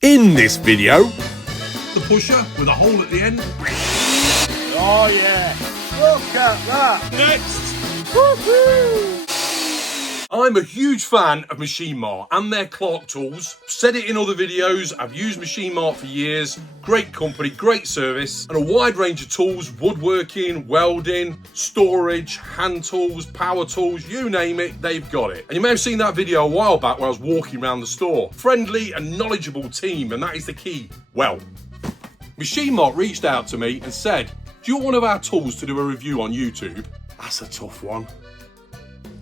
In this video, the pusher with a hole at the end. Oh yeah, look at that. Next, Woohoo! I'm a huge fan of Machine Mart and their Clarke tools. Said it in other videos, I've used Machine Mart for years. Great company, great service, and a wide range of tools: woodworking, welding, storage, hand tools, power tools, you name it, they've got it. And you may have seen that video a while back where I was walking around the store. Friendly and knowledgeable team, and that is the key. Well, Machine Mart reached out to me and said, do you want one of our tools to do a review on YouTube? That's a tough one.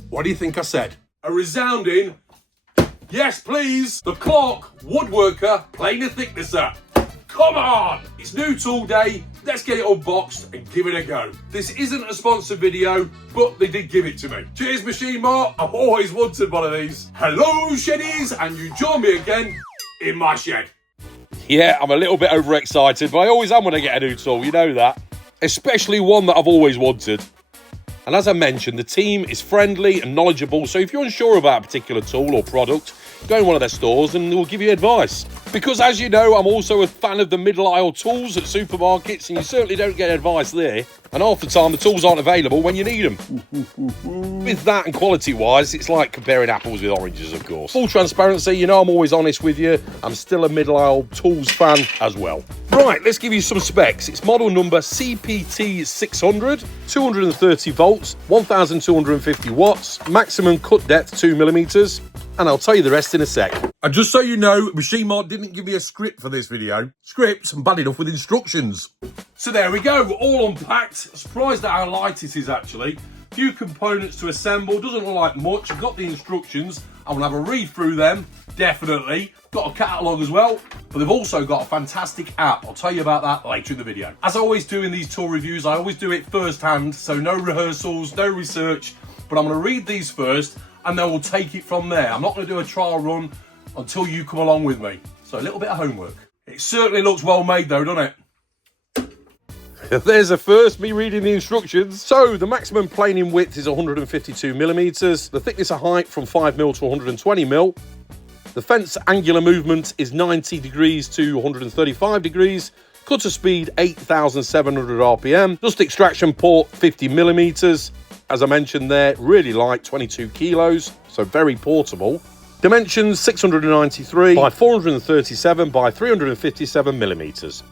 What do you think I said? A resounding, yes please, the Clarke Woodworker Planer Thicknesser. Come on! It's new tool day, let's get it unboxed and give it a go. This isn't a sponsored video, but they did give it to me. Cheers Machine Mart, I've always wanted one of these. Hello sheddies, and you join me again in my shed. Yeah, I'm a little bit overexcited, but I always am when I get a new tool, you know that. Especially one that I've always wanted. And as I mentioned, the team is friendly and knowledgeable, so if you're unsure about a particular tool or product, go in one of their stores and they'll give you advice. Because as you know, I'm also a fan of the middle aisle tools at supermarkets, and you certainly don't get advice there. And half the time, the tools aren't available when you need them. With that and quality-wise, it's like comparing apples with oranges, of course. Full transparency, you know I'm always honest with you. I'm still a middle aisle tools fan as well. Right, let's give you some specs. It's model number CPT600, 230 volts, 1250 watts, maximum cut depth 2mm, and I'll tell you the rest in a sec. And just so you know, Machine Mart didn't give me a script for this video. Scripts, I'm bad enough with instructions. So there we go, all unpacked. Surprised at how light it is actually. Few components to assemble, doesn't look like much. I've got the instructions, I'm gonna have a read through them, definitely. Got a catalogue as well, but they've also got a fantastic app. I'll tell you about that later in the video. As I always do in these tool reviews, I always do it first hand, so no rehearsals, no research, but I'm gonna read these first and then we'll take it from there. I'm not gonna do a trial run until you come along with me. So a little bit of homework. It certainly looks well made though, doesn't it? There's a first, me reading the instructions. So the maximum planing width is 152mm, the thickness of height from 5mm to 120mm. The fence angular movement is 90 degrees to 135 degrees. Cutter speed 8,700 RPM. Dust extraction port 50mm. As I mentioned there, really light, 22 kilos, so very portable. Dimensions 693 by 437 by 357mm.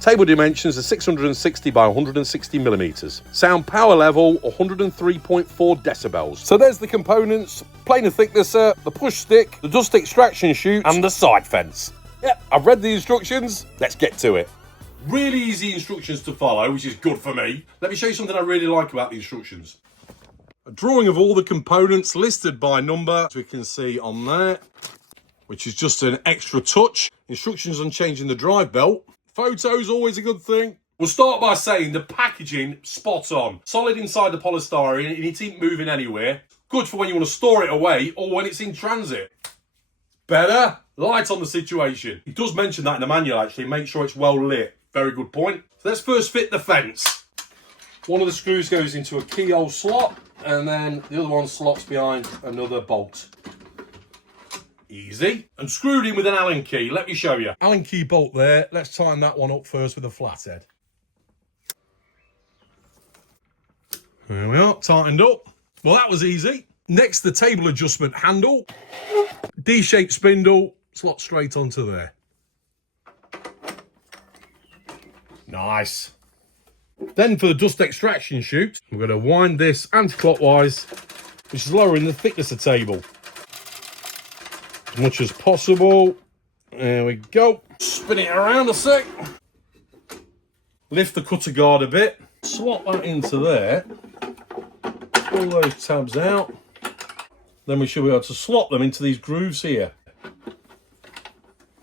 Table dimensions are 660 by 160mm. Sound power level 103.4 decibels. So there's the components: planer thicknesser, the push stick, the dust extraction chute, and the side fence. Yep, I've read the instructions. Let's get to it. Really easy instructions to follow, which is good for me. Let me show you something I really like about the instructions. A drawing of all the components listed by number, as we can see on there, which is just an extra touch. Instructions on changing the drive belt. Photos, always a good thing. We'll start by saying the packaging, spot on. Solid inside the polystyrene, and it ain't moving anywhere. Good for when you want to store it away or when it's in transit. Better, light on the situation. It does mention that in the manual actually, make sure it's well lit. Very good point. So let's first fit the fence. One of the screws goes into a keyhole slot, and then the other one slots behind another bolt. Easy. And screwed in with an Allen key. Let me show you. Allen key bolt there. Let's tighten that one up first with a flathead. There we are, tightened up. Well, that was easy. Next, the table adjustment handle. D-shaped spindle, slot straight onto there. Nice. Then for the dust extraction chute, we're going to wind this anti-clockwise, which is lowering the thickness of table as much as possible. There we go. Spin it around a sec. Lift the cutter guard a bit. Slot that into there. Pull those tabs out. Then we should be able to slot them into these grooves here.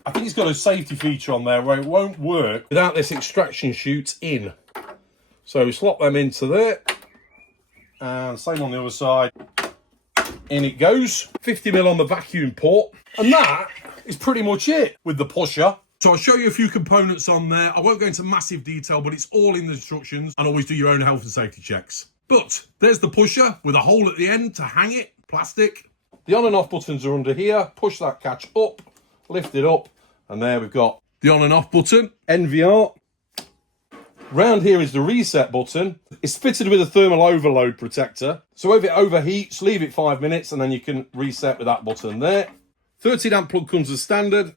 I think it's got a safety feature on there where it won't work without this extraction chute in. So we slot them into there. And same on the other side. In it goes. 50mm on the vacuum port. And that is pretty much it with the pusher. So I'll show you a few components on there. I won't go into massive detail, but it's all in the instructions, and always do your own health and safety checks. But there's the pusher with a hole at the end to hang it, plastic. The on and off buttons are under here. Push that catch up, lift it up, And there we've got the on and off button, NVR. Round here is the reset button. It's fitted with a thermal overload protector. So if it overheats, leave it 5 minutes and then you can reset with that button there. 13 amp plug comes as standard.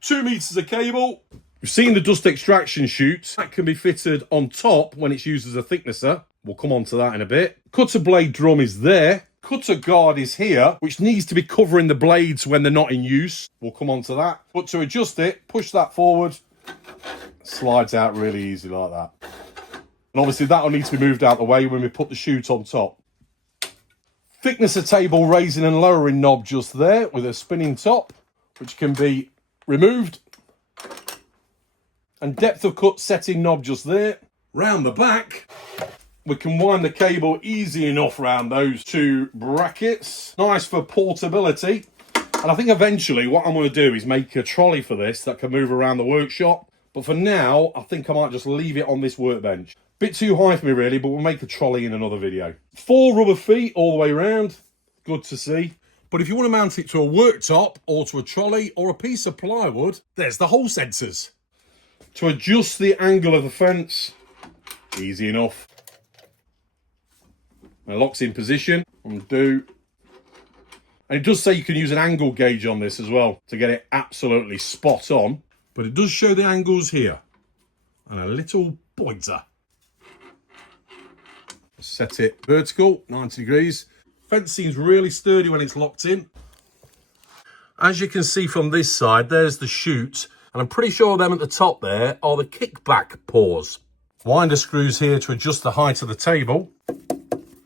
2 meters of cable. We've seen the dust extraction chute. That can be fitted on top when it's used as a thicknesser. We'll come on to that in a bit. Cutter blade drum is there. Cutter guard is here, which needs to be covering the blades when they're not in use. We'll come on to that. But to adjust it, push that forward. Slides out really easy like that. And obviously that'll need to be moved out the way when we put the chute on top. Thicknesser table raising and lowering knob just there with a spinning top, which can be removed. And depth of cut setting knob just there. Round the back, we can wind the cable easy enough round those 2 brackets. Nice for portability. And I think eventually what I'm going to do is make a trolley for this that can move around the workshop. But for now, I think I might just leave it on this workbench. Bit too high for me really, but we'll make a trolley in another video. 4 rubber feet all the way around. Good to see. But if you want to mount it to a worktop or to a trolley or a piece of plywood, there's the hole sensors. To adjust the angle of the fence, easy enough. It locks in position, undo. And it does say you can use an angle gauge on this as well to get it absolutely spot on. But it does show the angles here. And a little pointer. Set it vertical, 90 degrees. Fence seems really sturdy when it's locked in. As you can see from this side, there's the chute. And I'm pretty sure them at the top there are the kickback paws. Winder screws here to adjust the height of the table.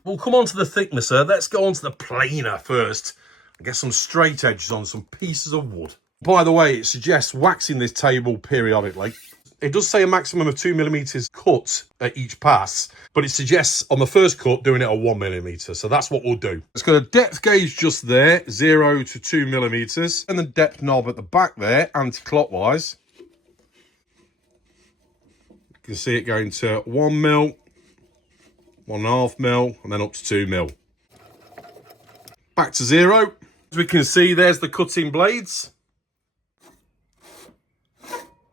We'll come on to the thicknesser. Let's go on to the planer first and get some straight edges on some pieces of wood. By the way, it suggests waxing this table periodically. It does say a maximum of 2 millimeters cut at each pass, but it suggests on the first cut doing it at 1 millimeter. So that's what we'll do. It's got a depth gauge just there, 0 to 2 millimeters, and the depth knob at the back there, anti-clockwise. You can see it going to 1 mil, 1.5 mil, and then up to 2 mil. Back to 0. As we can see, there's the cutting blades.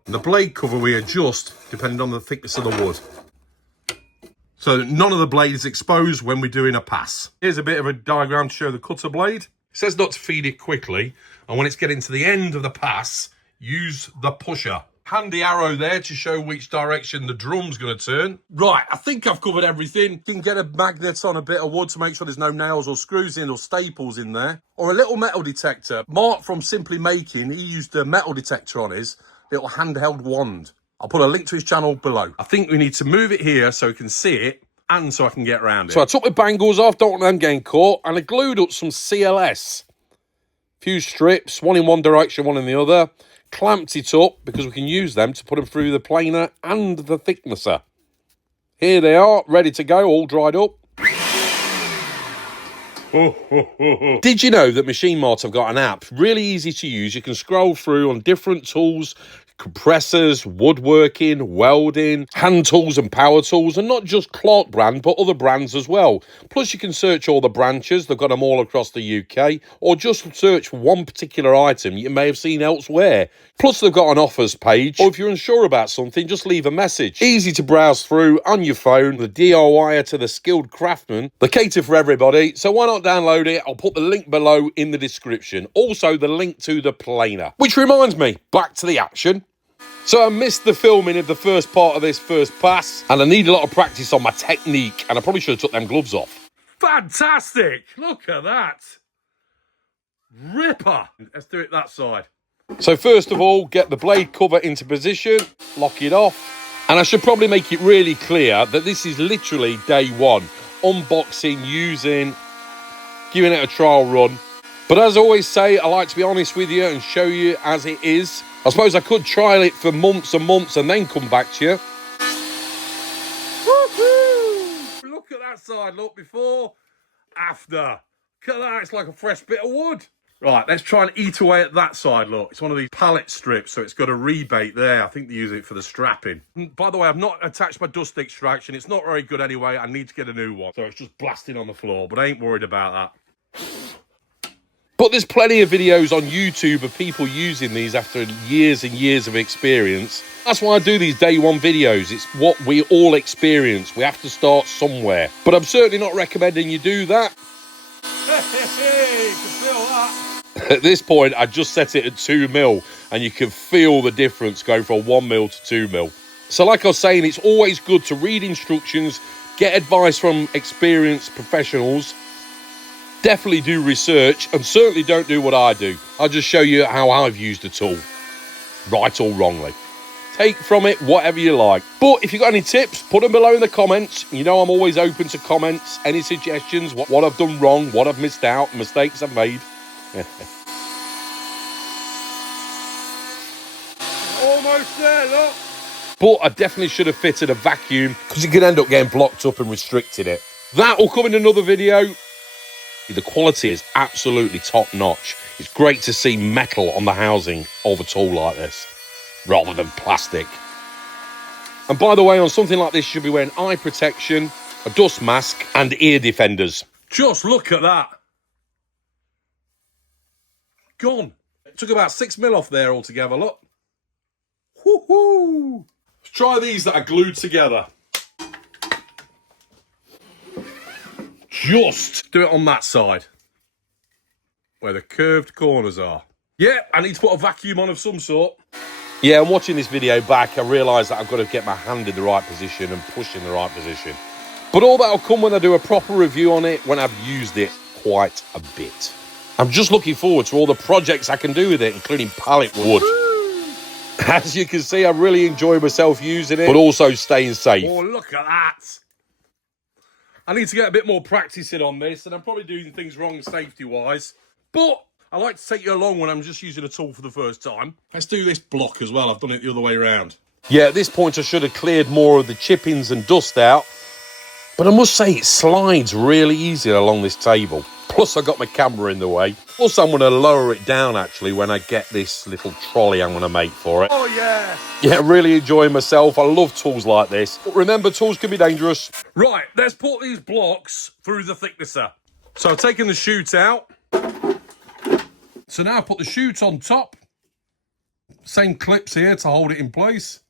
And the blade cover we adjust depending on the thickness of the wood. So none of the blade is exposed when we're doing a pass. Here's a bit of a diagram to show the cutter blade. It says not to feed it quickly. And when it's getting to the end of the pass, use the pusher. Handy arrow there to show which direction the drum's going to turn. Right, I think I've covered everything. You can get a magnet on a bit of wood to make sure there's no nails or screws in or staples in there. Or a little metal detector. Mart from Simply Making, he used a metal detector on his little handheld wand. I'll put a link to his channel below. I think we need to move it here so we can see it and so I can get around it. So I took the bangles off, don't want them getting caught, and I glued up some CLS. Few strips, one in one direction, one in the other. Clamped it up because we can use them to put them through the planer and the thicknesser. Here they are, ready to go, all dried up. Did you know that Machine Mart have got an app? Really easy to use. You can scroll through on different tools, compressors, woodworking, welding, hand tools and power tools, and not just Clarke brand, but other brands as well. Plus, you can search all the branches. They've got them all across the UK, or just search for one particular item you may have seen elsewhere. Plus, they've got an offers page, or if you're unsure about something, just leave a message. Easy to browse through on your phone, the DIYer to the skilled craftsman. They cater for everybody, so why not download it? I'll put the link below in the description. Also, the link to the planer. Which reminds me, back to the action. So I missed the filming of the first part of this first pass, and I need a lot of practice on my technique, and I probably should have took them gloves off. Fantastic! Look at that. Ripper! Let's do it that side. So first of all, get the blade cover into position, lock it off, and I should probably make it really clear that this is literally day one. Unboxing, using, giving it a trial run. But as I always say, I like to be honest with you and show you as it is. I suppose I could trial it for months and months and then come back to you. Woohoo! Look at that side, look, before, after. Look at that, it's like a fresh bit of wood. Right, let's try and eat away at that side, look. It's one of these pallet strips, so it's got a rebate there. I think they use it for the strapping. By the way, I've not attached my dust extraction. It's not very good anyway. I need to get a new one. So it's just blasting on the floor, but I ain't worried about that. But there's plenty of videos on YouTube of people using these after years and years of experience. That's why I do these day one videos. It's what we all experience. We have to start somewhere. But I'm certainly not recommending you do that. Hey, you can feel that. At this point, I just set it at 2 mil, and you can feel the difference going from 1 mil to 2 mil. So like I was saying, it's always good to read instructions, get advice from experienced professionals, definitely do research, and certainly don't do what I do. I'll just show you how I've used a tool, right or wrongly. Take from it whatever you like. But if you've got any tips, put them below in the comments. You know I'm always open to comments, any suggestions, what I've done wrong, what I've missed out, mistakes I've made. Almost there, look. But I definitely should have fitted a vacuum, because you can end up getting blocked up and restricting it. That will come in another video. The quality is absolutely top notch. It's great to see metal on the housing of a tool like this, rather than plastic. And by the way, on something like this, you should be wearing eye protection, a dust mask, and ear defenders. Just look at that. Gone. It took about 6 mil off there altogether, look. Woohoo! Let's try these that are glued together. Just do it on that side, where the curved corners are. Yeah, I need to put a vacuum on of some sort. Yeah, I'm watching this video back. I realise that I've got to get my hand in the right position and push in the right position. But all that'll come when I do a proper review on it, when I've used it quite a bit. I'm just looking forward to all the projects I can do with it, including pallet wood. As you can see, I really enjoy myself using it, but also staying safe. Oh, look at that. I need to get a bit more practice in on this, and I'm probably doing things wrong safety-wise. But I like to take you along when I'm just using a tool for the first time. Let's do this block as well. I've done it the other way around. Yeah, at this point, I should have cleared more of the chippings and dust out. But I must say, it slides really easy along this table. Plus, I got my camera in the way. Plus, I'm going to lower it down, actually, when I get this little trolley I'm going to make for it. Oh, yeah. Yeah, really enjoying myself. I love tools like this. But remember, tools can be dangerous. Right, let's put these blocks through the thicknesser. So I've taken the chute out. So now I put the chute on top. Same clips here to hold it in place.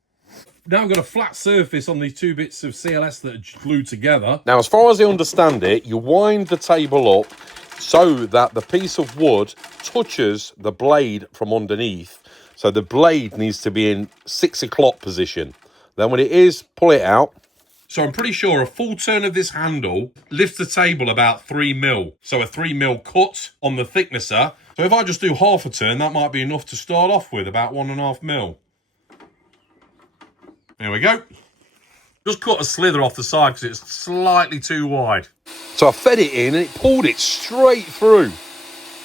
Now I've got a flat surface on these 2 bits of CLS that are glued together. Now, as far as I understand it, you wind the table up so that the piece of wood touches the blade from underneath. So the blade needs to be in 6 o'clock position. Then when it is, pull it out. So I'm pretty sure a full turn of this handle lifts the table about 3 mil. So a 3 mil cut on the thicknesser. So if I just do half a turn, that might be enough to start off with, about 1.5 mil. There we go. Just cut a slither off the side because it's slightly too wide. So I fed it in and it pulled it straight through.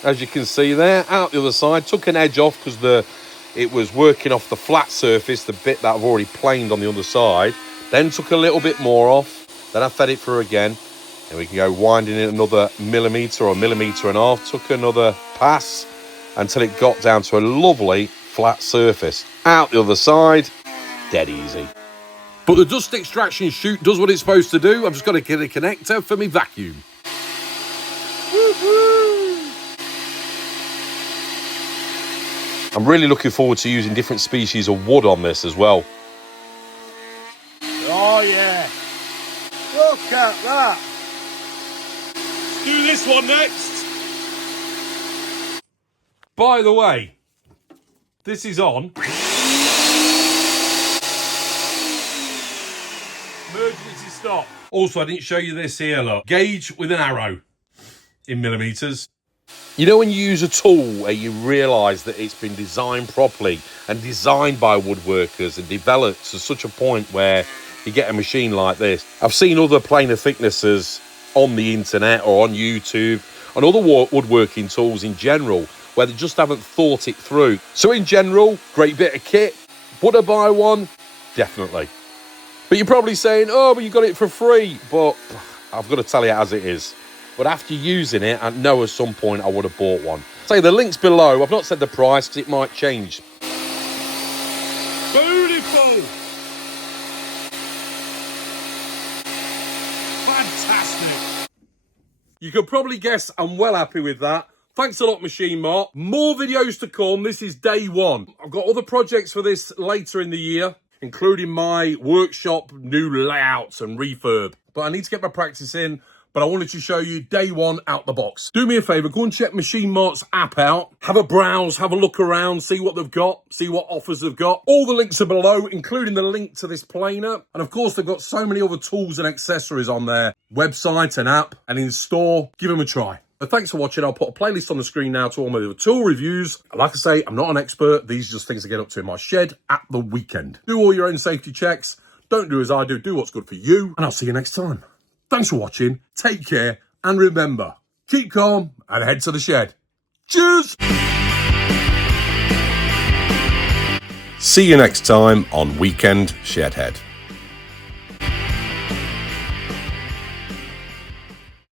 As you can see there, out the other side. Took an edge off because it was working off the flat surface, the bit that I've already planed on the other side. Then took a little bit more off. Then I fed it through again. And we can go winding it another millimetre or 1.5 millimetres. Took another pass until it got down to a lovely flat surface. Out the other side. Dead easy. But the dust extraction chute does what it's supposed to do. I've just got to get a connector for my vacuum. I'm really looking forward to using different species of wood on this as well. Oh, yeah. Look at that. Let's do this one next. By the way, this is on. Emergency stop. Also, I didn't show you this here, look. Gauge with an arrow in millimetres. You know when you use a tool where you realise that it's been designed properly and designed by woodworkers and developed to such a point where you get a machine like this. I've seen other planer thicknesses on the internet or on YouTube and other woodworking tools in general where they just haven't thought it through. So in general, great bit of kit. Would I buy one? Definitely. But you're probably saying, oh, but you got it for free. But I've got to tell you as it is. But after using it, I know at some point I would have bought one. Say the link's below. I've not said the price because it might change. Beautiful. Fantastic. You can probably guess I'm well happy with that. Thanks a lot, Machine Mart. More videos to come. This is day one. I've got other projects for this later in the year, including my workshop, new layouts and refurb. But I need to get my practice in. But I wanted to show you day one out the box. Do me a favor, go and check Machine Mart's app out. Have a browse, have a look around, see what they've got, see what offers they've got. All the links are below, including the link to this planer. And of course, they've got so many other tools and accessories on their website and app and in store. Give them a try. But thanks for watching. I'll put a playlist on the screen now to all my other tool reviews. Like I say, I'm not an expert. These are just things I get up to in my shed at the weekend. Do all your own safety checks. Don't do as I do. Do what's good for you. And I'll see you next time. Thanks for watching, take care, and remember, keep calm and head to the shed. Cheers! See you next time on Weekend Shedhead.